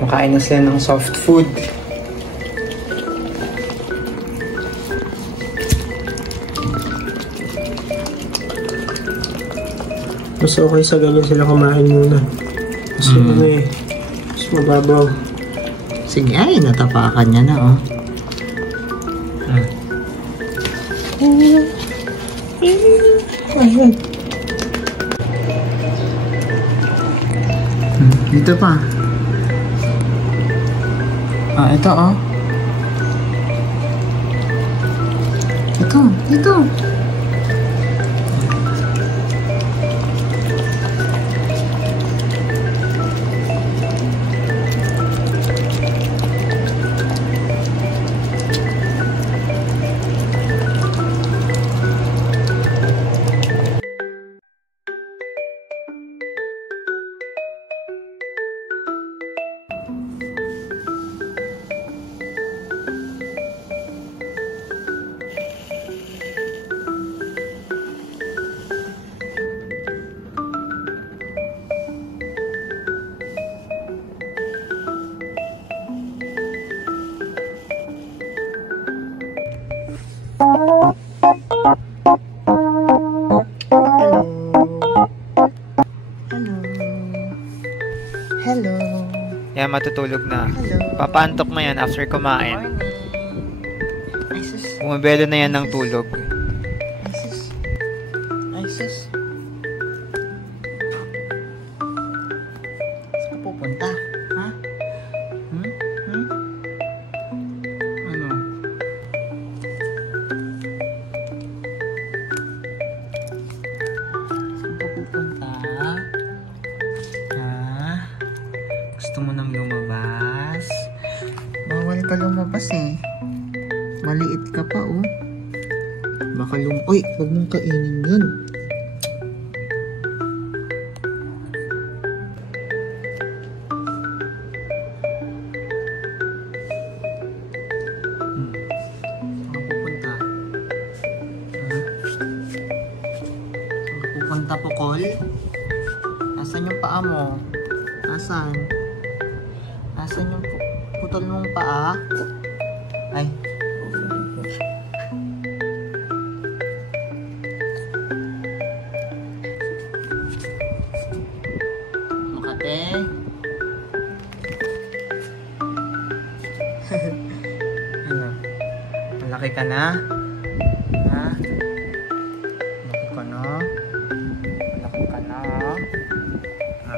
Makain na sila ng soft food. Mas okay sa ganyan sila kumain muna. Mas mas mababaw. Sige, ay, natapakan niya na, oh. Dito pa. Ito, oh. Ito. Hello. Yan, matutulog na. Hello. Papantok na yan after kumain. Bumabelo na yan ng tulog. Isis. Saan ka pupunta? Ha? Ano? Saan ka pupunta? Gusto mo nang lumabas? Bawal ka lumabas eh. Maliit ka pa oh. Baka Uy! Huwag mong kainin yun. Saan ka pupunta? Saan ka pupunta, Pukol? Nasaan yung paa mo? Nasaan? Nasaan yung putol mong paa? Ay. Makate. Ano? Malaki ka na? Ha? Malaki ka na? Malaki ka na? Ha?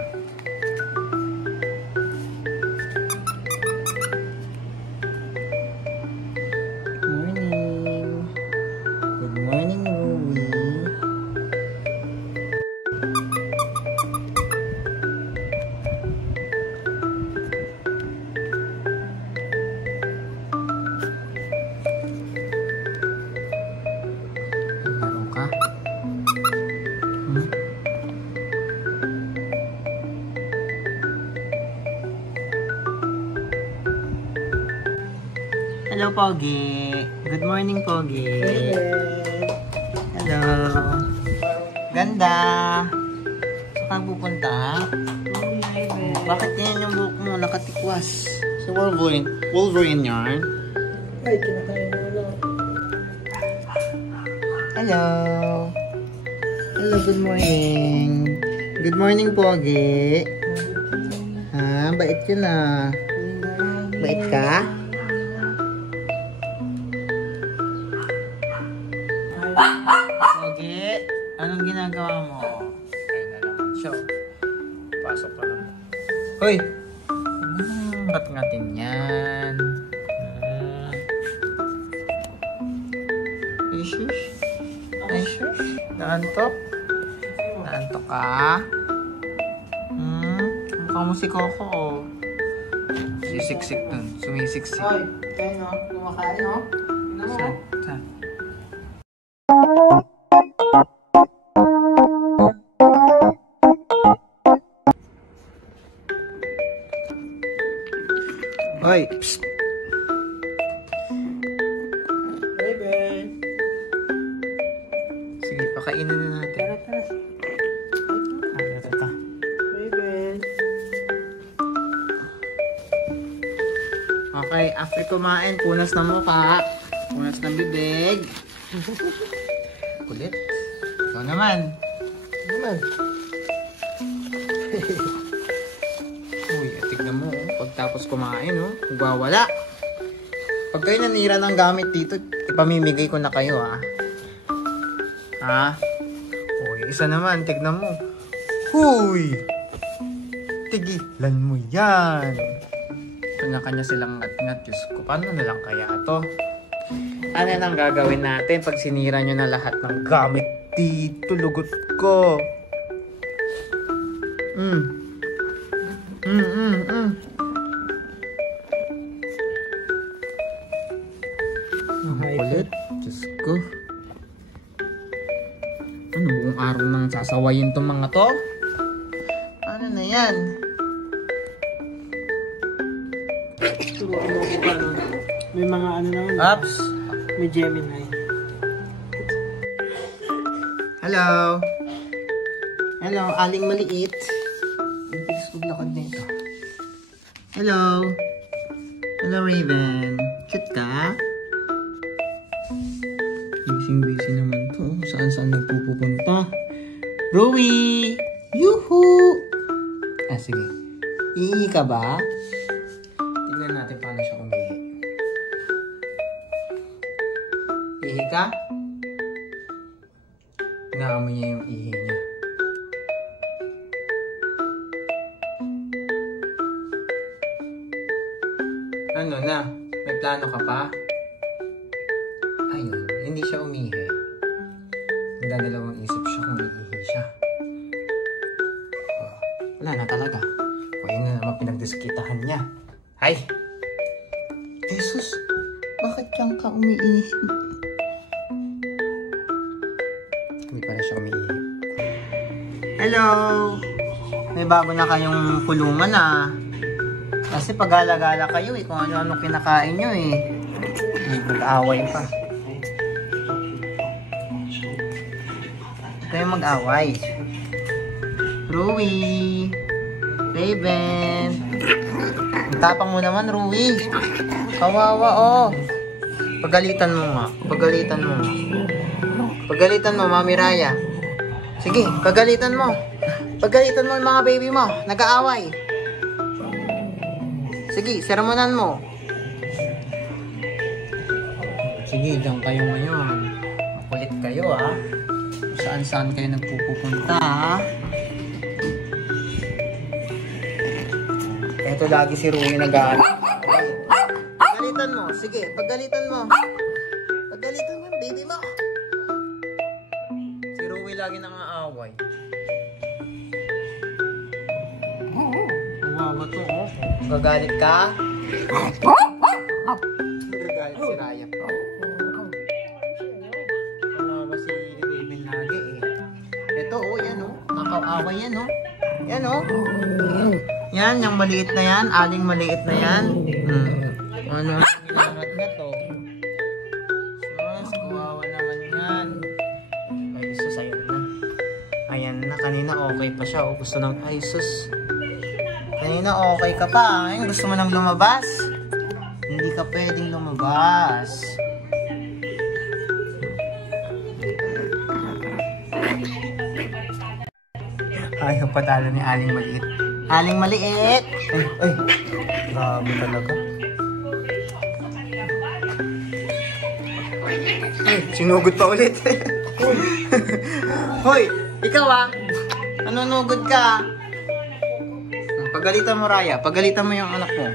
Hello, Pogi. Good morning, Pogi. Hello. Ganda. Saan ka pupunta? Bakit yan yung buhok mo? Nakatikwas. Si Wolverine yarn. Ay, kinakain mo na. Hello. Hello, good morning. Good morning, Pogi. Ha, bait ka na. Bait ka? Pogi, anong ginagawa mo? Kain na naman siya. Pasok ka naman. Hoy! Ngat-ngatin yan. Ay, shush. Ay, shush. Naantok? Naantok ka? Mukha mo si Coco, oh. Sisiksik dun. Sumisiksik. Ay, kain no? Kumakain no? Saan? Saan? Hoy, psst. Raven. Sige, pakainin na natin. Tara. Ito. Raven. Okay, after kumain, punas ng mukha. Punas ng bibig. Kulit. Ikaw naman. Uy, tignan mo. Pagtapos kumain, wala. Pag kayo nanira ng gamit dito, ipamimigay ko na kayo, ha? Ha? Uy, isa naman. Tignan mo. Huy! Tigilan mo yan. Kanya-kanya silang ngat-ngat. Diyos ko, paano na lang kaya ito? Ano nang gagawin natin pag sinira nyo na lahat ng gamit dito? Lugot ko. Ang kulit. Diyos ko. Ano, buong araw nang sasawayin tong mga to? Ano na yan? Turuan mo ko paano. May mga ano naman. Ups. May Gemini. Hello. Hello, aling maliit. Bilis maglakad nito. Hello. Hello, Raven. Cute ka? Busy naman to. Saan nagpupunta? Rowie! Yuhu! Ah, sige. Iihi ka ba? Tingnan natin paano siya umihi. Ihi ka? Naamoy niya yung ihi niya. Ano na? May plano ka pa? Ayun, hindi siya umihi. Nagdadalawang isip siya kung iihi siya. Oh, wala na talaga. O yun na naman pinagdiskitahan niya. Hay! Jesus! Bakit lang ka umiihi? Hindi pala siya umiihi. Hello! May bago na kayong kulungan ah. Kasi pag-gala-gala kayo kung ano-ano kinakain nyo Hindi mag-away pa. Kayo mag-away. Rui! Raven! Ang tapang mo naman, Rui! Kawawa, Pagalitan mo nga. Pagalitan mo, Mami Raya. Sige, pagalitan mo. Pagalitan mo yung mga baby mo. Nag-aaway. Sige, sermonan mo. Sige, diyan kayo ngayon. Makulit kayo, Saan-saan kayo nagpupunta, Eto lagi si Rui nag-aaral. Pagalitan mo. Sige, pagalitan mo. Pagalitan mo yung baby mo. Si Rui lagi nang-aaway. Wawa to, Gagalit ka? Gagalit si Raya. Wawa si Raven lagi, Ito, yan, Nakaw-away yan, Yan, Yan, yung maliit na yan. Aling maliit na yan. Ano ang nilangat na to? Sus, kawawa naman yan. Ay, sus, ayan na. Ayan na, kanina okay pa siya. Gusto ng, ay, sus. Kanina okay ka pa. Ay, gusto mo nang lumabas? Hindi ka pwedeng lumabas. Ayaw patalo ni Aling Maliit. Aling Maliit! Ay, grabe talaga. Ay, sinugod pa ulit. Hoy, ikaw Nanunugod ka. Pagalitan mo, Raya. Pagalitan mo yung anak mo.